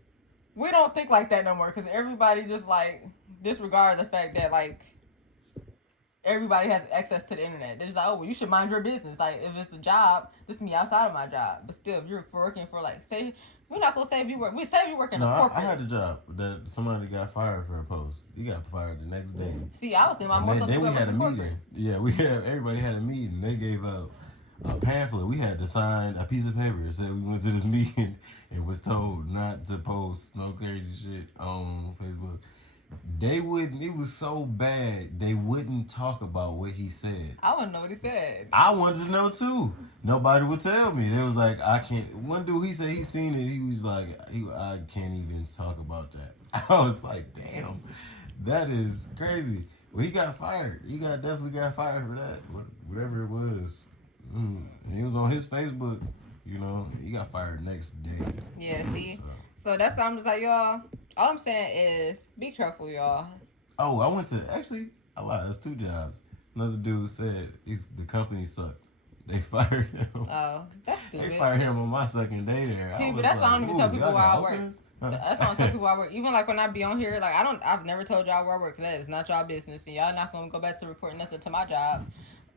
We don't think like that no more because everybody just like disregards the fact that like everybody has access to the internet. They're just like, oh, well, you should mind your business. Like if it's a job, this is me outside of my job. But still, if you're working for like, say, we're not gonna say if you work. We say if you work in a corporate. I had a job that somebody got fired for a post. He got fired the next day. See, I was thinking about more. Then we had a meeting. Yeah, everybody had a meeting. They gave out a pamphlet. We had to sign a piece of paper that said we went to this meeting and was told not to post no crazy shit on Facebook. It was so bad, they wouldn't talk about what he said. I want to know what he said. I wanted to know too. Nobody would tell me. They was like, I can't. One dude, he said he seen it. He was like, I can't even talk about that. I was like, damn, that is crazy. Well, he got fired. Definitely got fired for that. Whatever it was. And he was on his Facebook, you know, he got fired next day. Yeah, see? So that's why I'm just like, y'all, all I'm saying is be careful, y'all. Oh, I went to, actually, I lied, that's 2 jobs. Another dude said the company sucked. They fired him. Oh, that's stupid. They fired him on my second day there. See, but that's why I don't even tell people where I work. That's why I don't tell people where I work. Even like when I be on here, like I've never told y'all where I work. That is not y'all business. And y'all not going to go back to report nothing to my job.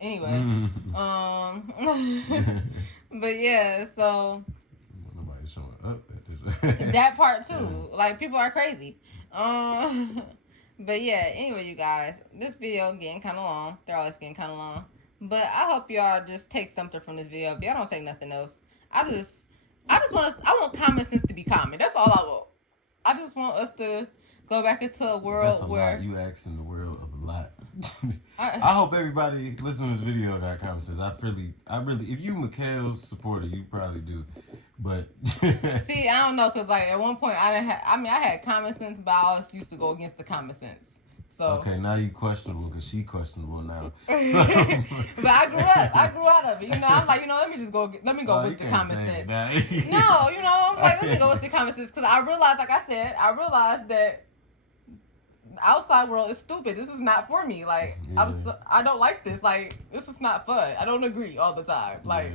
Anyway, but yeah, so nobody's showing up at this. That part too. Like people are crazy. But yeah, anyway, you guys, this video getting kind of long. They're always getting kind of long. But I hope y'all just take something from this video. If y'all don't take nothing else, I want common sense to be common. That's all I want. I just want us to go back into a world where you asking the world of a lot. I hope everybody listening to this video got common sense. I really, if you Mikhail's supporter, you probably do. But see, I don't know, cause like at one point I had common sense, but I always used to go against the common sense. So okay, now you questionable because she questionable now. So, but I grew out of it. You know, I'm like, let me go with the common sense. No, I'm like, let me go with the common sense, because I realized, like I said, that the outside world is stupid. This is not for me. Like, I don't like this. Like, this is not fun. I don't agree all the time. Like,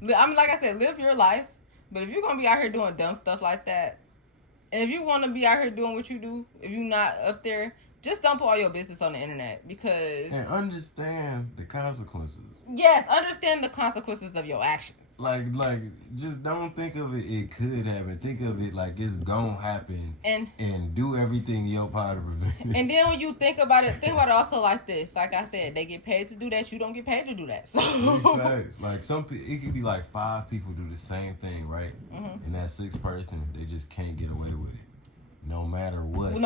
I mean, like I said, live your life. But if you're gonna be out here doing dumb stuff like that, and if you want to be out here doing what you do, if you're not up there, just don't put all your business on the internet, because... And understand the consequences. Yes, understand the consequences of your actions. Like, just don't think of it could happen. Think of it like it's gonna happen. And do everything in your power to prevent it. And then when you think about it also like this. Like I said, they get paid to do that. You don't get paid to do that. So facts. Like, it could be like 5 people do the same thing, right? Mm-hmm. And that 6th person, they just can't get away with it. No matter what. And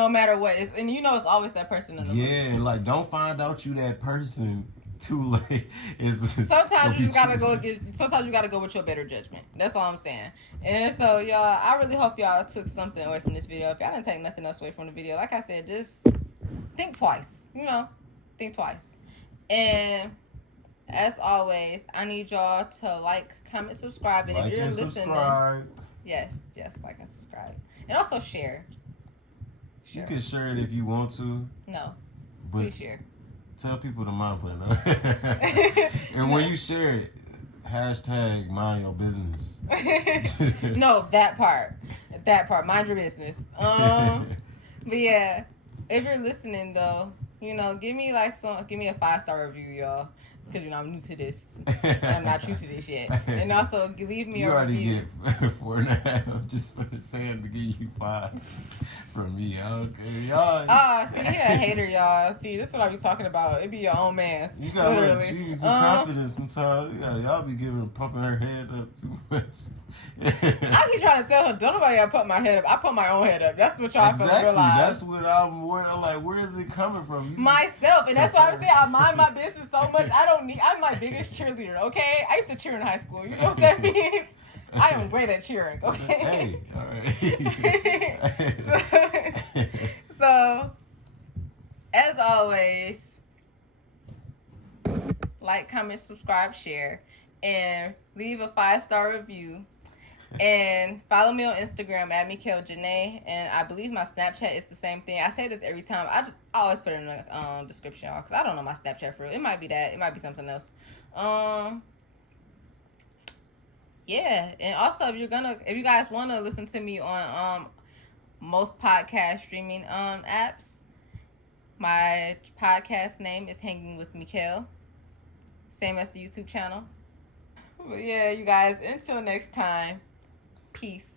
it's always that person in the movie. And like, don't find out you that person too late. Sometimes you gotta go with your better judgment. That's all I'm saying. And so, y'all, I really hope y'all took something away from this video. If y'all didn't take nothing else away from the video, like I said, just think twice. Think twice. And as always, I need y'all to like, comment, subscribe, and if you're listening, subscribe. Yes, like and subscribe, and also share. You can share it if you want to. No, please share. Tell people to mind play. And when you share it, hashtag mind your business. No, that part, mind your business. But yeah, if you're listening though, give me a 5-star review, y'all. Because, I'm new to this. I'm not true to this yet. And also, leave me a review. You already get 4.5 just for the Sam to give you 5 from me. Okay, y'all. See, you're a hater, y'all. See, this is what I be talking about. It be your own man. You gotta let you too confident sometimes. Y'all be pumping her head up too much. I keep trying to tell her, don't nobody ever put my head up. I put my own head up. That's what y'all realize. That's what I'm worried. I'm like, where is it coming from? Myself. And that's why I'm saying I mind my business so much. I'm my biggest cheerleader, okay? I used to cheer in high school. You know what that means? I am great at cheering, okay? Hey, all right. So, as always, like, comment, subscribe, share, and leave a 5-star review. And follow me on Instagram at Mikhail Janae, and I believe my Snapchat is the same thing. I say this every time. I always put it in the description, y'all, because I don't know my Snapchat for real. It might be that. It might be something else. Yeah, and also if you guys want to listen to me on most podcast streaming apps, my podcast name is Hanging with Mikhail, same as the YouTube channel. But yeah, you guys, until next time. Peace.